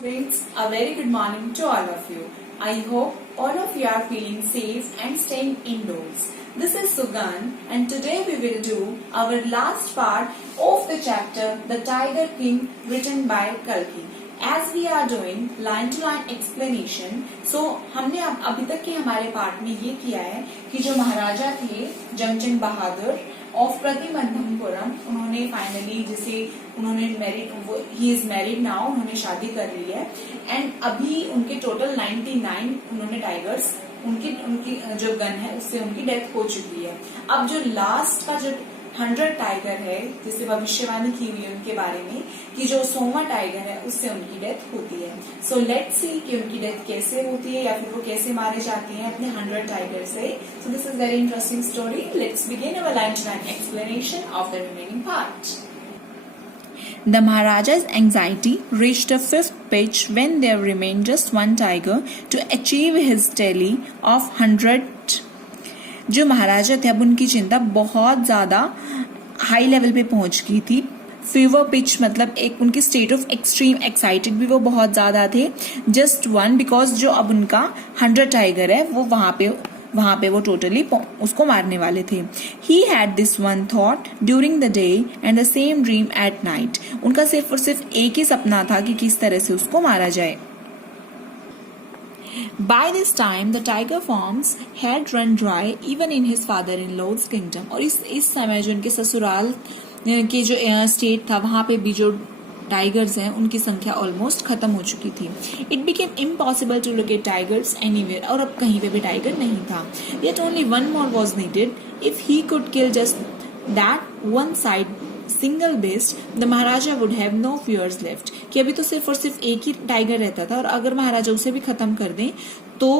Students, a very good morning to all of you. I hope all of you are feeling safe and staying indoors. This is Sugan and today we will do our last part of the chapter The Tiger King written by Kalki. As we are doing line to line explanation, so हमने अभी तक के हमारे part में ये किया है कि जो महाराजा थे जंगचंद बहादुर ऑफ प्रतिमंधमपुरम, उन्होंने फाइनली जिसे उन्होंने ही इज मैरिड नाउ, उन्होंने शादी कर ली है एंड अभी उनके टोटल 99 उन्होंने टाइगर्स उनकी जो गन है उससे उनकी डेथ हो चुकी है। अब जो लास्ट का जो 100 टाइगर है जिससे भविष्यवाणी की हुई है उनके बारे में कि जो 100वां टाइगर है उससे उनकी डेथ होती है। सो लेट्स सी कि उनकी डेथ कैसे होती है या फिर वो कैसे मारे जाते हैं अपने 100 टाइगर से। So this is very interesting story. Let's begin our line to line explanation of the remaining part. The Maharaja's anxiety reached a fifth pitch when there remained just one tiger to achieve his tally of 100. जो महाराजा थे अब उनकी चिंता बहुत ज्यादा high level पे पहुंच गई थी। फीवर पिच मतलब एक उनकी स्टेट ऑफ एक्सट्रीम एक्साइटेड भी वो बहुत ज्यादा थे। जस्ट वन बिकॉज जो अब उनका 100 टाइगर है वो वहां पे वो टोटली उसको मारने वाले थे। He had this one thought during the day and the same dream at night. उनका सिर्फ और सिर्फ एक ही सपना था कि किस तरह से उसको मारा जाए। By this time, the tiger farms had run dry even in his father-in-law's kingdom. और इस समय जो उनके ससुराल के जो स्टेट था वहां पे भी जो टाइगर्स हैं उनकी संख्या ऑलमोस्ट खत्म हो चुकी थी। It became impossible to locate tigers anywhere. और अब कहीं पे भी टाइगर नहीं था। Yet only one more was needed. If he could kill just that one side single based the Maharaja would have no fears left. कि अभी तो सिर्फ और सिर्फ एक ही टाइगर रहता था और अगर महाराजा उसे भी खत्म कर दें तो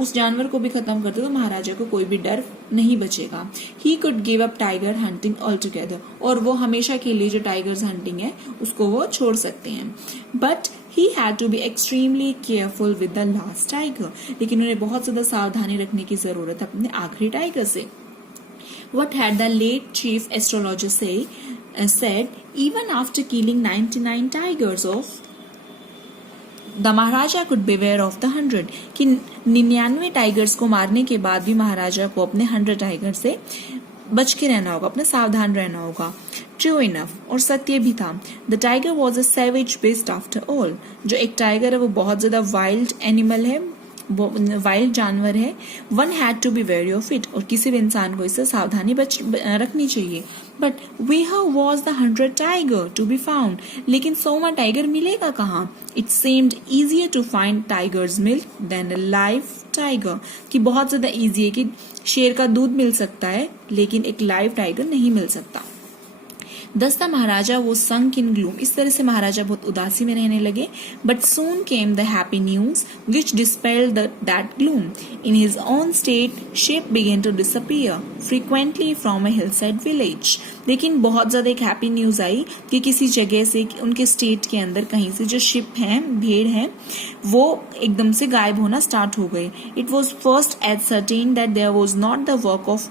उस जानवर को भी खत्म कर दे तो महाराजा को कोई भी डर नहीं बचेगा। He could give up tiger hunting all together. और वो हमेशा के लिए जो टाइगर्स हंटिंग है उसको वो छोड़ सकते हैं। But he had to be extremely careful with the last tiger. लेकिन उन्हें बहुत ज्यादा सावधानी रखने की जरूरत है अपने आखिरी टाइगर से। What had the late chief astrologer said, even after killing 99 tigers of the Maharaja could beware of the 100. कि 99 टाइगर्स को मारने के बाद भी महाराजा को अपने 100 टाइगर से बच के रहना होगा, अपने सावधान रहना होगा। True enough, और सत्य भी था। The tiger was a savage beast after all. जो एक टाइगर है वो बहुत ज्यादा वाइल्ड एनिमल है, वाइल्ड जानवर है। One had to be very of it. और किसी भी इंसान को इससे सावधानी रखनी चाहिए। But where was the 100 tiger to be found. लेकिन 100वां टाइगर मिलेगा कहाँ? It seemed easier to find tiger's milk than a live tiger. कि बहुत ज्यादा इजी है कि शेर का दूध मिल सकता है लेकिन एक लाइव टाइगर नहीं मिल सकता। Thus the Maharaja was sunk in gloom. इस तरह से महाराजा बहुत उदासी में रहने लगे। But soon came the happy news which dispelled that gloom. In his own state, sheep began to disappear frequently from a hillside village. लेकिन बहुत ज्यादा एक हैप्पी न्यूज आई कि किसी जगह से उनके स्टेट के अंदर कहीं से जो शिप हैं, भेड़ हैं, वो एकदम से गायब होना स्टार्ट हो गए। It was first ascertained that there was not the work of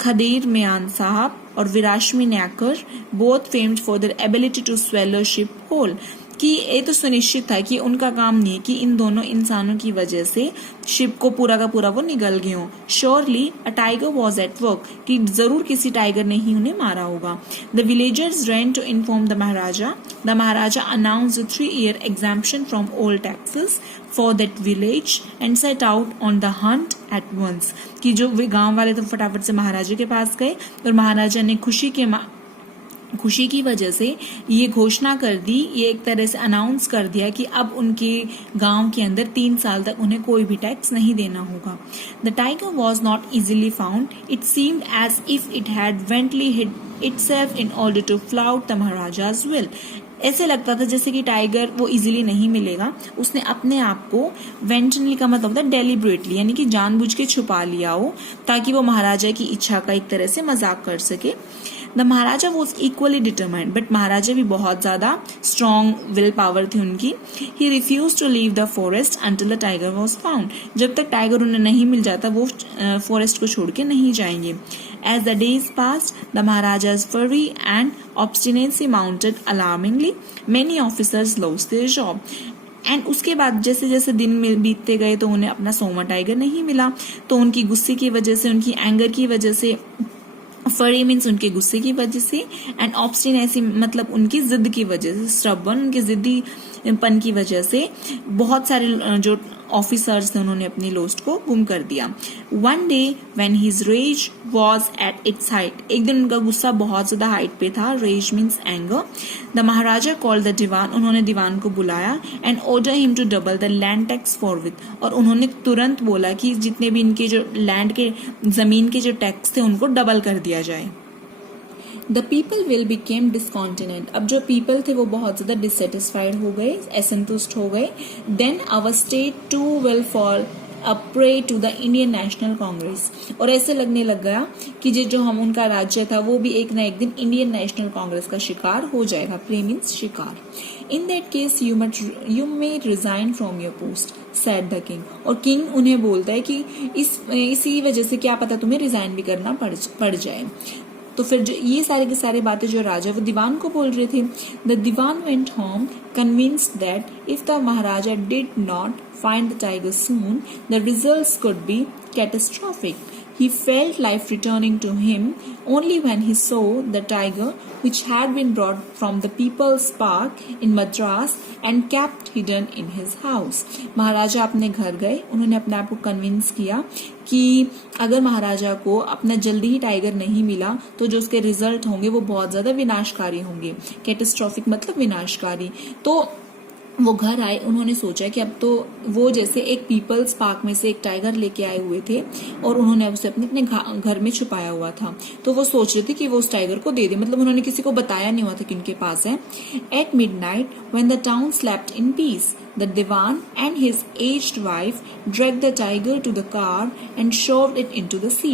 Khadir Miyan साहब और विराशमी न्याकर, both famed for their ability to swallow ship whole. कि ये तो सुनिश्चित था कि उनका काम नहीं है कि इन दोनों इंसानों की वजह से शिप को पूरा का पूरा वो निगल गए हों। Surely a tiger was at work. कि जरूर किसी टाइगर ने ही उन्हें मारा होगा। The villagers ran to inform the Maharaja. The Maharaja announced a 3-year exemption from all taxes for that village and set out on the hunt at once. कि जो गांव वाले तो फटाफट से महाराजा के पास गए और महाराजा ने खुशी की वजह से ये घोषणा कर दी, ये एक तरह से अनाउंस कर दिया कि अब उनके गांव के अंदर 3 साल तक उन्हें कोई भी टैक्स नहीं देना होगा। The tiger was not easily found. It seemed as if it had wantonly hid itself in order to flout the Maharaja's will. ऐसे लगता था जैसे कि टाइगर वो इजीली नहीं मिलेगा, उसने अपने आप को वेंटनली का मतलब होता है डेलिब्रेटली, यानी कि जानबूझ के छुपा लिया हो ताकि वो महाराजा की इच्छा का एक तरह से मजाक कर सके। The Maharaja was equally determined. But Maharaja भी बहुत ज्यादा स्ट्रॉन्ग विल पावर थी उनकी। He refuse to leave the forest until the tiger was found. जब तक टाइगर उन्हें नहीं मिल जाता वो फॉरेस्ट को छोड़ के नहीं जाएंगे। As the days passed, the Maharaja's fury and obstinacy mounted alarmingly. Many officers lost their job. And उसके बाद जैसे जैसे दिन में बीतते गए तो उन्हें अपना सोमा टाइगर नहीं मिला, तो उनकी गुस्से की वजह से, उनकी एंगर की वजह से, फरी मीन्स उनके गुस्से की वजह से, एंड ऑब्स्टिनेसी मतलब उनकी जिद की वजह से, स्टबर्न उनके जिद्दी पन की वजह से बहुत सारे जो ऑफिसर्स थे उन्होंने अपनी लोस्ट को गुम कर दिया। One day when his rage was at its height, एक दिन उनका गुस्सा बहुत ज्यादा हाइट पे था, rage means anger. The Maharaja called the dewan, उन्होंने दीवान को बुलाया, and order him to double the land tax forthwith, और उन्होंने तुरंत बोला कि जितने भी इनके जो लैंड के जमीन के जो टैक्स थे उनको डबल कर दिया जाए। द पीपल विल बिकेम डिसकॉन्टिनेंट, अब जो पीपल थे वो बहुत ज्यादा डिससेटिस्फाइड हो गए, असंतुष्ट हो गए। Then our state too will fall a prey to the Indian National Congress, और ऐसे लगने लग गया कि जो हम उनका राज्य था वो भी एक ना एक दिन इंडियन नेशनल कांग्रेस का शिकार हो जाएगा। प्रे मीन्स शिकार। In that case you may resign from your post said the king, और किंग उन्हें बोलता है कि इसी वजह से क्या पता तुम्हें रिजाइन भी करना पड़ जाए। तो फिर जो ये सारे की सारी बातें जो राजा वो दीवान को बोल रहे थे। The Dewan went home convinced that if the Maharaja did not find the tiger soon, the results could be catastrophic. He felt life returning to him only when he saw the tiger which had been brought from the People's Park in Madras and kept hidden in his house. महाराजा अपने घर गए, उन्होंने अपने आप को convince किया कि अगर महाराजा को अपना जल्दी ही टाइगर नहीं मिला तो जो उसके रिजल्ट होंगे वो बहुत ज्यादा विनाशकारी होंगे। कैटेस्ट्रॉफिक मतलब विनाशकारी। तो वो घर आए, उन्होंने सोचा कि अब तो वो जैसे एक पीपल्स पार्क में से एक टाइगर लेके आए हुए थे और उन्होंने उसे अपने घर में छुपाया हुआ था, तो वो सोच रहे थे कि वो उस टाइगर को दे दे, मतलब उन्होंने किसी को बताया नहीं हुआ था कि उनके पास है। At midnight when the town slept in peace, the divan and his aged wife dragged the tiger to the car and shoved it into the sea.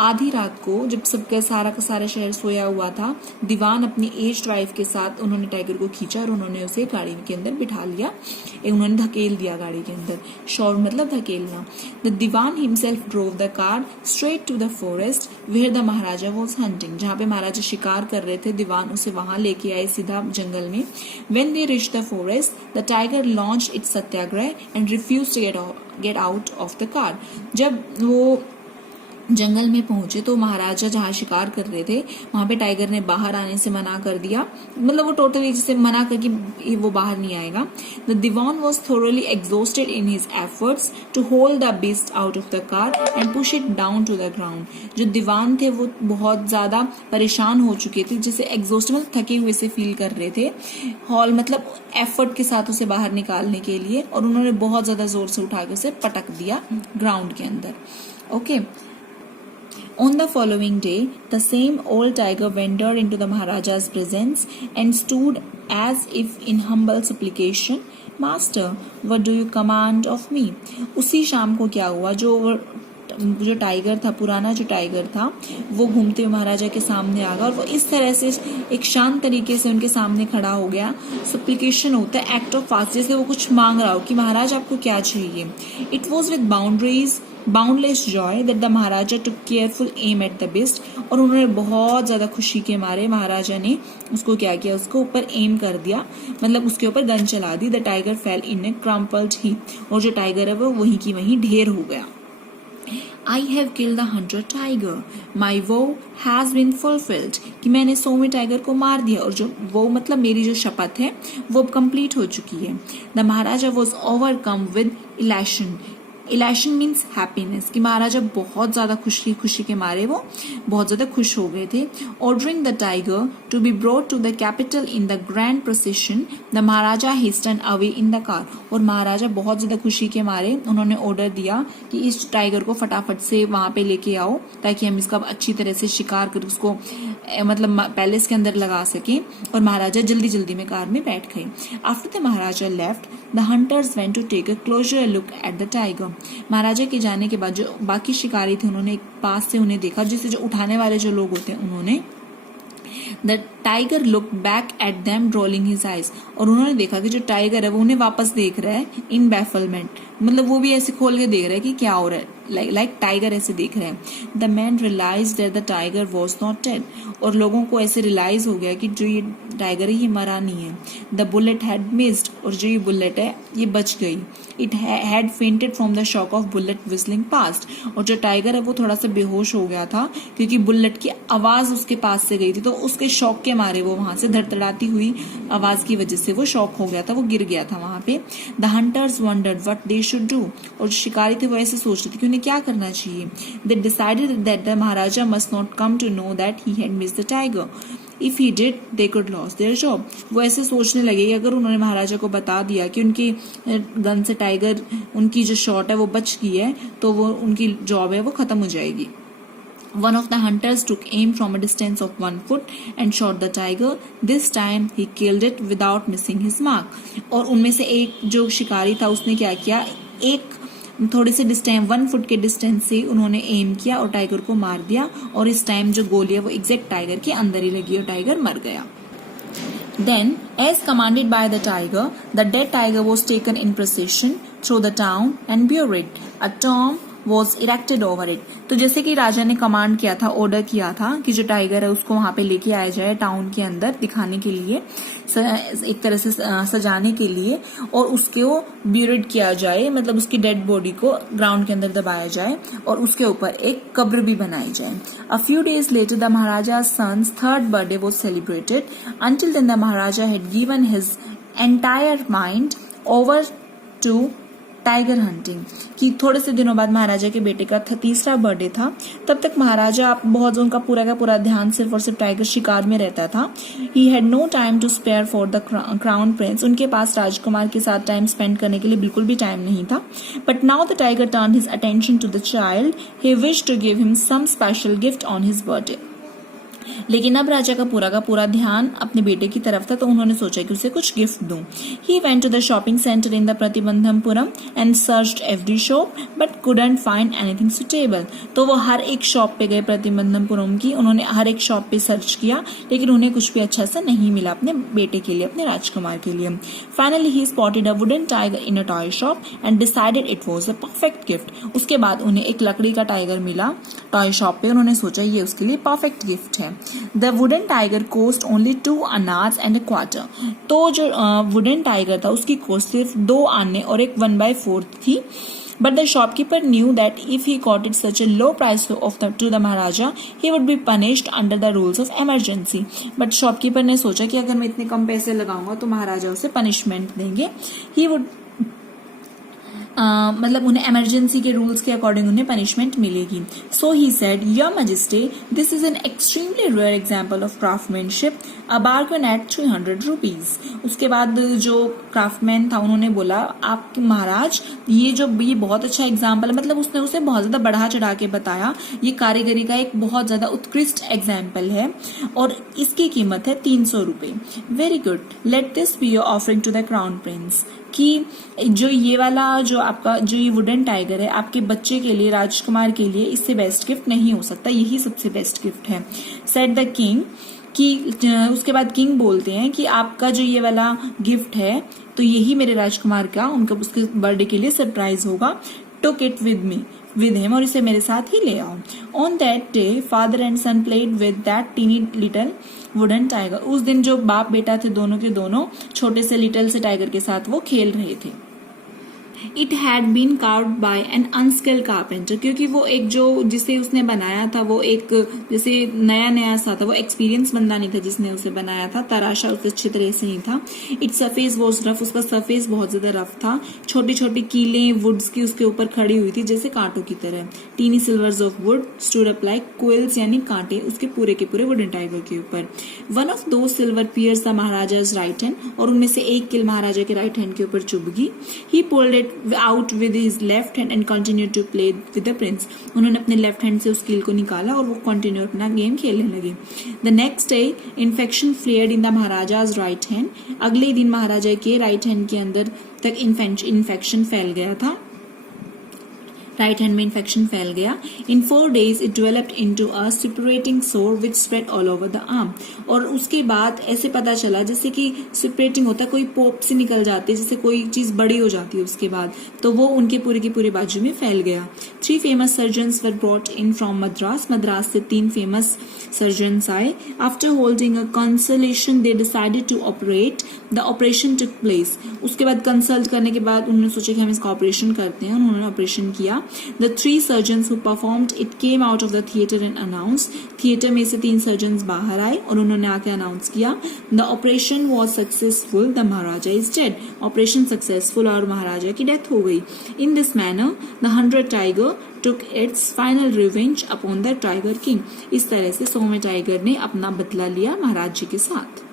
आधी रात को जब सबका सारा का सारा शहर सोया हुआ था, दीवान अपनी एज्ड वाइफ के साथ उन्होंने टाइगर को खींचा और उन्होंने उसे गाड़ी के अंदर बिठा लिया, उन्होंने धकेल दिया गाड़ी के अंदर। शॉव मतलब धकेलना। The divan himself drove the car straight to the forest where the Maharaja was hunting. जहाँ पे महाराजा शिकार कर रहे थे, दीवान उसे वहां लेके आए सीधा जंगल में। When they reached the forest, the tiger launched its satyagraha and refused to get out of the car. जब वो जंगल में पहुंचे तो महाराजा जहाँ शिकार कर रहे थे वहां पे टाइगर ने बाहर आने से मना कर दिया, मतलब वो टोटली जिसे मना कर कि वो बाहर नहीं आएगा। The Dewan was thoroughly exhausted in his efforts to hold the beast out of the car and push it down to the ground. जो दीवान थे वो बहुत ज्यादा परेशान हो चुके थे, जैसे एग्जॉस्टेबल थके हुए से फील कर रहे थे। हॉल मतलब एफर्ट के साथ उसे बाहर निकालने के लिए, और उन्होंने बहुत ज्यादा जोर से उठा के उसे पटक दिया ग्राउंड के अंदर। Okay. On the following day, the same old tiger ventured into the Maharaja's presence and stood as if in humble supplication, Master, what do you command of me? उसी शाम को क्या हुआ, जो टाइगर था, पुराना जो टाइगर था, वो घूमते हुए महाराजा के सामने आ गया और वो इस तरह से एक शांत तरीके से उनके सामने खड़ा हो गया। सप्लिकेशन होता है एक्ट ऑफ फास्ट, जैसे वो कुछ मांग रहा हो कि महाराज आपको क्या चाहिए। It was with boundless joy that the Maharaja took careful aim at the beast, और उन्होंने बहुत ज्यादा खुशी के मारे महाराजा ने उसको क्या किया, उसको ऊपर एम कर दिया, मतलब उसके ऊपर गन चला दी। The tiger fell in a crumpled heap, और जो टाइगर है वो वहीं की वहीं ढेर हो गया। I have killed the 100 tiger. My vow has been fulfilled. कि मैंने 100वें टाइगर को मार दिया, और जो वो मतलब मेरी जो शपथ है वो अब कंप्लीट हो चुकी है। The Maharaja was overcome with elation. Elation means happiness, कि महाराजा बहुत ज्यादा खुशी के मारे वो बहुत ज्यादा खुश हो गए थे। Ordering the tiger to be brought to the capital in the grand procession, the Maharaja hastened away in the car, और महाराजा बहुत ज्यादा खुशी के मारे उन्होंने ऑर्डर दिया कि इस टाइगर को फटाफट से वहां पे लेके आओ ताकि हम इसका अच्छी तरह से शिकार कर उसको मतलब पैलेस के अंदर लगा सके। और महाराजा जल्दी जल्दी में कार में बैठ गए। After the Maharaja left, the hunters went to take a closer look at the tiger. Maharaja के जाने के बाद जो बाकी शिकारी थे उन्होंने एक पास से उन्हें देखा, जिससे जो उठाने वाले जो लोग होते हैं उन्होंने। The tiger look back at them rolling his eyes, और उन्होंने देखा कि जो टाइगर है वो उन्हें वापस देख रहा है इन बैफलमेंट, मतलब वो भी ऐसे खोल के देख रहे हैं कि क्या हो रहा है, लाइक टाइगर ऐसे देख रहे हैं। The man realize that the tiger was not dead, और लोगों को ऐसे रियलाइज हो गया कि जो ये टाइगर है ये मरा नहीं है। द बुलेट हैड मिस्ड, और जो ये बुलेट है ये बच गई। It had fainted from the shock of bullet whistling past, और जो टाइगर है वो थोड़ा सा बेहोश हो गया था क्योंकि बुलेट की आवाज उसके पास से गई थी, तो उसके शॉक के मारे वो वहां से धड़धड़ाती हुई आवाज की वजह से वो शॉक हो गया था, वो गिर गया था वहां पे। The hunters wondered what they should do, और जो शिकारी थे वो ऐसे सोच रहे थे कि उन्हें क्या करना चाहिए। They decided that the Maharaja must not come to know that he had missed the tiger. If he did they could lose their job. वो ऐसे सोचने लगे कि अगर उन्होंने महाराजा को बता दिया कि उनकी गन से टाइगर, उनकी जो शॉट है वो बच गई है, तो वो उनकी जॉब है वो खत्म हो जाएगी। One of the hunters took aim from a distance of 1 foot and shot the tiger. This time he killed it without missing his mark. और उनमें से एक जो शिकारी था उसने क्या किया, एक थोड़े से डिस्टेंस 1 फुट के डिस्टेंस से उन्होंने एम किया और टाइगर को मार दिया, और इस टाइम जो गोली है वो एग्जैक्ट टाइगर के अंदर ही लगी और टाइगर मर गया। Then, as commanded by the tiger, the dead tiger was taken in procession through the town and buried. A tomb was erected over it. तो जैसे कि राजा ने कमांड किया था, ऑर्डर किया था कि जो टाइगर है उसको वहां पे लेके आया जाए टाउन के अंदर दिखाने के लिए, एक तरह से सजाने के लिए, और उसको ब्यूरिड किया जाए, मतलब उसकी डेड बॉडी को ग्राउंड के अंदर दबाया जाए और उसके ऊपर एक कब्र भी बनाई जाए। A few days later, the Maharaja's son's 3rd birthday was celebrated. Until then, the Maharaja had given his entire mind over to tiger hunting. कि थोड़े से दिनों बाद महाराजा के बेटे का 3रा बर्थडे था, तब तक महाराजा बहुत उनका पूरा का पूरा ध्यान सिर्फ और सिर्फ टाइगर शिकार में रहता था। He had no time to spare for the crown prince, उनके पास राजकुमार के साथ टाइम स्पेंड करने के लिए बिल्कुल भी टाइम नहीं था। But now the tiger turn his attention to the child, he wish to give him some special gift on his birthday. लेकिन अब राजा का पूरा ध्यान अपने बेटे की तरफ था, तो उन्होंने सोचा कि उसे कुछ गिफ्ट दूं। He went to the shopping centre in the Pratibandapuram and searched every shop but couldn't find anything suitable. तो वो हर एक शॉप पे गए प्रतिबंधमपुरम की, उन्होंने हर एक शॉप पे सर्च किया, लेकिन उन्हें कुछ भी अच्छा सा नहीं मिला अपने बेटे के लिए, अपने राजकुमार के लिए। Finally he spotted a wooden tiger in a toy shop and decided it was a perfect gift. उसके बाद उन्हें एक लकड़ी का टाइगर मिला टॉय शॉप पे, उन्होंने सोचा ये उसके लिए परफेक्ट गिफ्ट है। The wooden tiger cost only 2 annas and a quarter. तो जो वुडन टाइगर था उसकी कोस्ट सिर्फ 2 आने और एक 1/4 थी। But the shopkeeper knew that if he quoted such a low price to the Maharaja, he would be punished under the rules of emergency. But shopkeeper ने सोचा कि अगर मैं इतने कम पैसे लगाऊंगा तो महाराजा उसे पनिशमेंट देंगे। He would मतलब उन्हें इमरजेंसी के रूल्स के अकॉर्डिंग उन्हें पनिशमेंट मिलेगी। So he said, your majesty, this is an extremely rare example of craftsmanship, a bargain at 300 rupees. उसके बाद जो क्राफ्टमैन था उन्होंने बोला, आप महाराज ये बहुत अच्छा एग्जाम्पल है, मतलब उसने उसे बहुत ज्यादा बढ़ा चढ़ा के बताया, ये कारीगरी का एक बहुत ज्यादा उत्कृष्ट एग्जाम्पल है और इसकी कीमत है 300 रुपए। Very good, let this be your offering to the crown prince. कि जो ये वाला जो आपका जो ये वुडन टाइगर है आपके बच्चे के लिए, राजकुमार के लिए इससे बेस्ट गिफ्ट नहीं हो सकता, यही सबसे बेस्ट गिफ्ट है। सेड द किंग, कि उसके बाद किंग बोलते हैं कि आपका जो ये वाला गिफ्ट है तो यही मेरे राजकुमार का उनका उसके बर्थडे के लिए सरप्राइज होगा। टुक इट विद हिम, और इसे मेरे साथ ही ले आओ। On that day father and son played with that tiny little wooden tiger. उस दिन जो बाप बेटा थे दोनों के दोनों छोटे से लिटिल से टाइगर के साथ वो खेल रहे थे। It had been carved by an unskilled carpenter, क्योंकि वो एक जो जिसे उसने बनाया था वो एक जैसे नया सा था, वो एक्सपीरियंस बंदा नहीं था जिसने उसे बनाया था, तराशा उसे अच्छी तरह से नहीं था। इट्स सरफेस वाज रफ, उसका सरफेस बहुत ज्यादा रफ था, छोटी छोटी कीलें वुड्स की उसके ऊपर खड़ी हुई थी जैसे कांटों की तरह। Tiny slivers of wood stood up like quills, यानी कांटे उसके पूरे के पूरे वुडन टाइगर के ऊपर। One of the silver pierce the Maharaja's right hand, और उनमें से एक किल महाराजा के राइट हैंड के ऊपर चुभ गई। ही pulled it out with his left hand and continued to play with the prince. उन्होंने अपने लेफ्ट हैंड से उस कील को निकाला और वो कंटिन्यू अपना गेम खेलने लगे। The next day, infection flared in the Maharaja's right hand. अगले दिन महाराजा के राइट हैंड के अंदर तक इन्फेक्शन फैल गया था। राइट हैंड में इन्फेक्शन फैल गया। In 4 days it developed into a suppurating sore which spread all over the arm. और उसके बाद ऐसे पता चला जैसे कि सुपरेटिंग होता है, कोई पोप से निकल जाती है, जैसे कोई चीज बड़ी हो जाती है उसके बाद, तो वो उनके पूरे के पूरे बाजू में फैल गया। 3 famous surgeons were brought in from Madras। Madras से 3 फेमस सर्जन्स आए। After holding a consultation they decided to operate. The operation took place. उसके बाद कंसल्ट करने के बाद उन्होंने सोचा कि हम इसका ऑपरेशन करते हैं, उन्होंने ऑपरेशन किया। The 3 surgeons who performed it came out of the theatre and announce. Theatre में से 3 सर्जन्स बाहर आए और उन्होंने आके अनाउंस किया, the operation was successful, the Maharaja is dead. Operation successful और महाराजा की डेथ हो गई। In this manner the 100 tiger took its final revenge upon the tiger king। इस तरह से 100वें टाइगर ने अपना बदला लिया महाराज जी के साथ।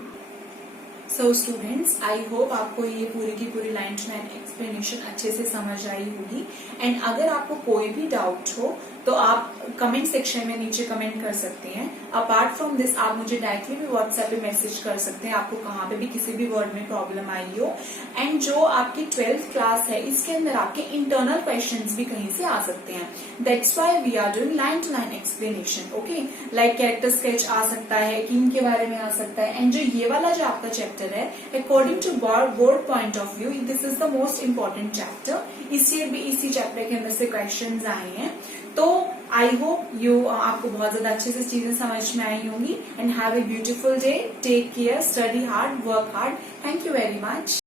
सो स्टूडेंट्स, आई होप आपको ये पूरी की पूरी लाइन टू लाइन एक्सप्लेनेशन अच्छे से समझ आई होगी। एंड अगर आपको कोई भी डाउट हो तो आप कमेंट सेक्शन में नीचे कमेंट कर सकते हैं। अपार्ट फ्रॉम दिस आप मुझे डायरेक्टली भी व्हाट्सएप पे मैसेज कर सकते हैं, आपको कहाँ पे भी किसी भी वर्ड में प्रॉब्लम आई हो। एंड जो आपकी 12th क्लास है इसके अंदर आपके इंटरनल क्वेश्चंस भी कहीं से आ सकते हैं। That's why we are doing line to line explanation. Okay, like character sketch आ सकता है, किन के बारे में आ सकता है। एंड जो ये वाला जो आपका चैप्टर है, according to board point of view this is the most important chapter. इस ईयर भी इसी चैप्टर के अंदर से क्वेश्चंस आए हैं। तो आई होप आपको बहुत ज्यादा अच्छे से चीजें समझ में आई होंगी। And have a beautiful day, take care, study hard, work hard. Thank you very much.